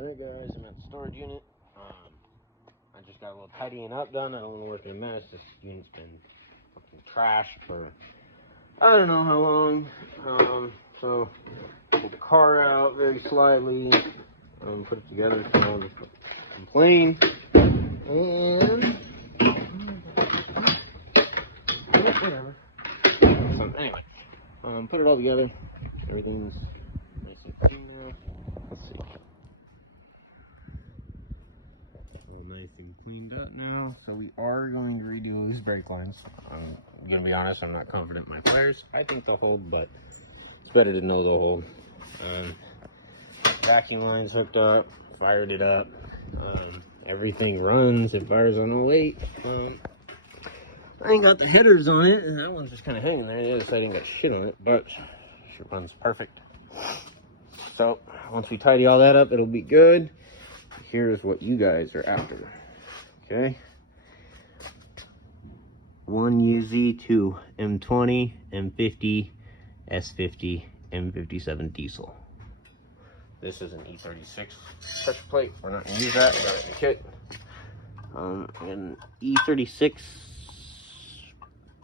Alright guys, I'm at the storage unit. I just got a little tidying up done. I don't want to work in a mess. This unit's been fucking trashed for I don't know how long. So pulled the car out very slightly, put it together so no one just complain. And whatever. So anyway, put it all together. Everything's nice and clean now. Let's see. All nice and cleaned up now. So we are going to redo these brake lines. I'm gonna be honest, I'm not confident in my pliers. I think they'll hold, but it's better to know they'll hold. Vacuum lines hooked up, fired it up. Everything runs. It fires on 08. I ain't got the headers on it, and that one's just kind of hanging there. The other side ain't got shit on it, but it runs perfect. So once we tidy all that up, it'll be good. Here's what you guys are after. Okay. 1UZ, 2 M20, M50, S50, M57 diesel. This is an E36 pressure plate. We're not going to use that. We got it in the kit. An E36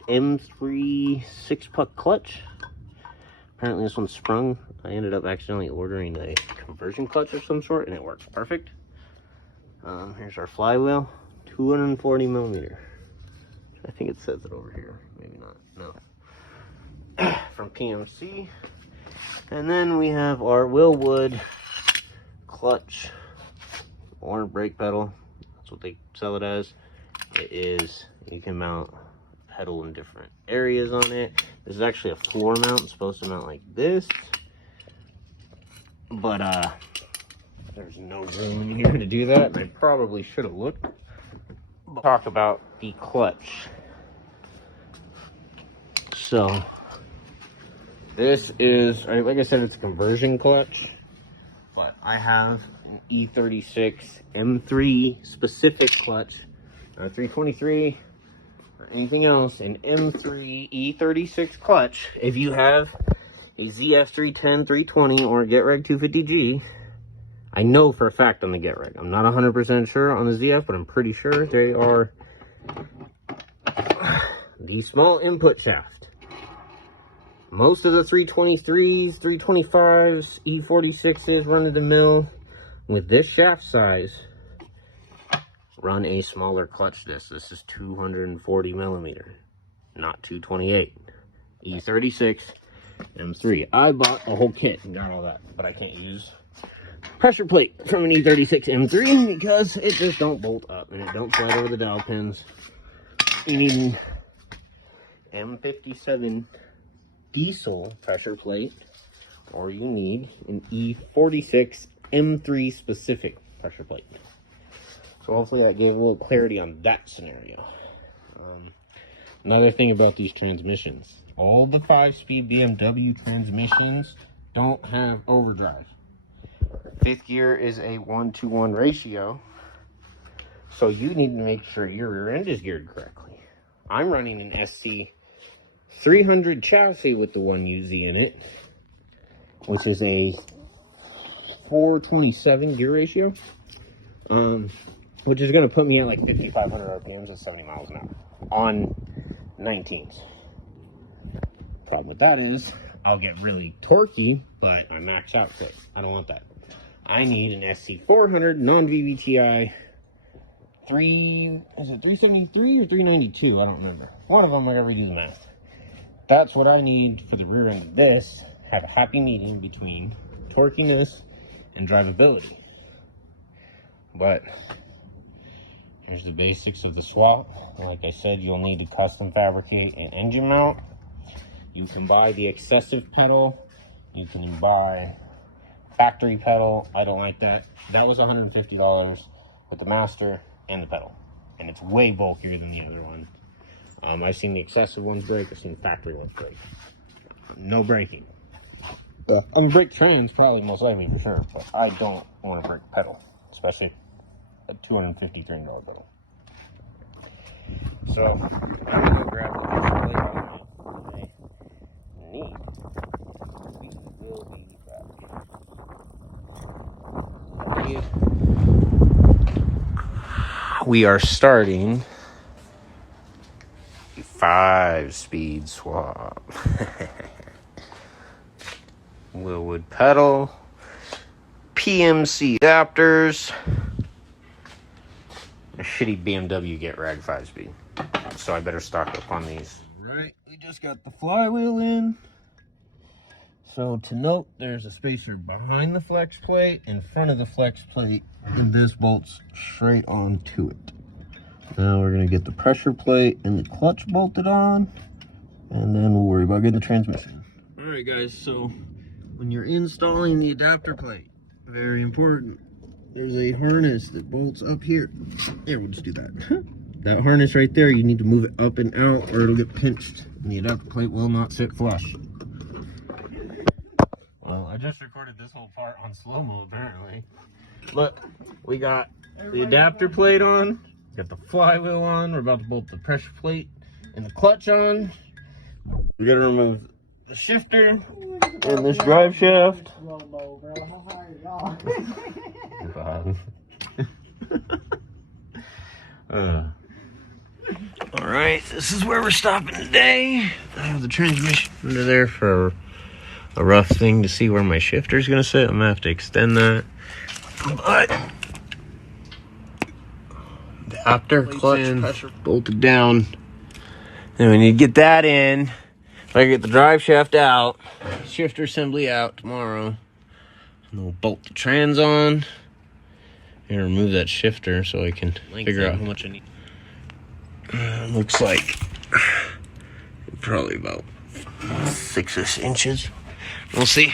M3 6-puck clutch. Apparently this one's sprung. I ended up accidentally ordering a conversion clutch of some sort, and it works perfect. Here's our flywheel, 240 millimeter. I think it says it over here. Maybe not. No. From PMC. And then we have our Willwood clutch or brake pedal. That's what they sell it as. It is, you can mount a pedal in different areas on it. This is actually a floor mount. It's supposed to mount like this. But there's no room in here to do that. And I probably should have looked. Talk about the clutch. So this is, like I said, it's a conversion clutch, but I have an E36 M3 specific clutch, not 323 or anything else, an M3 E36 clutch. If you have a ZF 310, 320, or a GetReg 250G, I know for a fact on the GetReg. I'm not 100% sure on the ZF, but I'm pretty sure they are the small input shaft. Most of the 323s, 325s, E46s run of the mill with this shaft size run a smaller clutch disc. This is 240 millimeter, not 228. E36 M3. I bought the whole kit and got all that, but I can't use pressure plate from an E36 M3 because it just don't bolt up and it don't slide over the dowel pins. You need an M57 diesel pressure plate, or you need an E46 M3 specific pressure plate. So hopefully that gave a little clarity on that scenario. Another thing about these transmissions, all the 5-speed BMW transmissions don't have overdrive. Fifth gear is a 1-to-1 ratio, so you need to make sure your rear end is geared correctly. I'm running an Sc400 chassis with the 1UZ in it, which is a 427 gear ratio, which is going to put me at like 5,500 RPMs at 70 miles an hour on 19s. Problem with that is I'll get really torquey, but I max out quick. I don't want that. I need an Sc400 non-VVTi 373 or 392? I don't remember. One of them, I gotta redo the math. That's what I need for the rear end of this. Have a happy medium between torquiness and drivability. But here's the basics of the swap. Like I said, you'll need to custom fabricate an engine mount. You can buy the excessive pedal. You can buy factory pedal. I don't like that. That was $150 with the master and the pedal, and it's way bulkier than the other one. I've seen the excessive ones break. I've seen factory ones break. No braking. Brake trans probably most likely for sure, but I don't want to break pedal, especially a $250, $300 pedal. So I'm gonna go grab the pressure plate I need. We will be back. we are starting a 5-speed swap. Willwood pedal, PMC adapters. A shitty BMW get rag 5-speed, so I better stock up on these. Right, we just got the flywheel in. So to note, there's a spacer behind the flex plate, in front of the flex plate, and this bolts straight onto it. Now we're gonna get the pressure plate and the clutch bolted on, and then we'll worry about getting the transmission. All right guys, so when you're installing the adapter plate, very important, there's a harness that bolts up here. Here, we'll just do that. That harness right there, you need to move it up and out or it'll get pinched and the adapter plate will not sit flush. Well, I just recorded this whole part on slow-mo apparently. Look, we got the adapter plate on, got the flywheel on, we're about to bolt the pressure plate and the clutch on. We gotta remove the shifter and this drive shaft. All right, this is where we're stopping today. I have the transmission under there for a rough thing to see where my shifter is gonna sit. I'm gonna have to extend that. But the adapter, clutch, pressure bolted down. Then we need to get that in. I get the drive shaft out, shifter assembly out tomorrow. And we'll bolt the trans on and remove that shifter so I can figure out how much I need. Looks like probably about 6-ish inches. We'll see.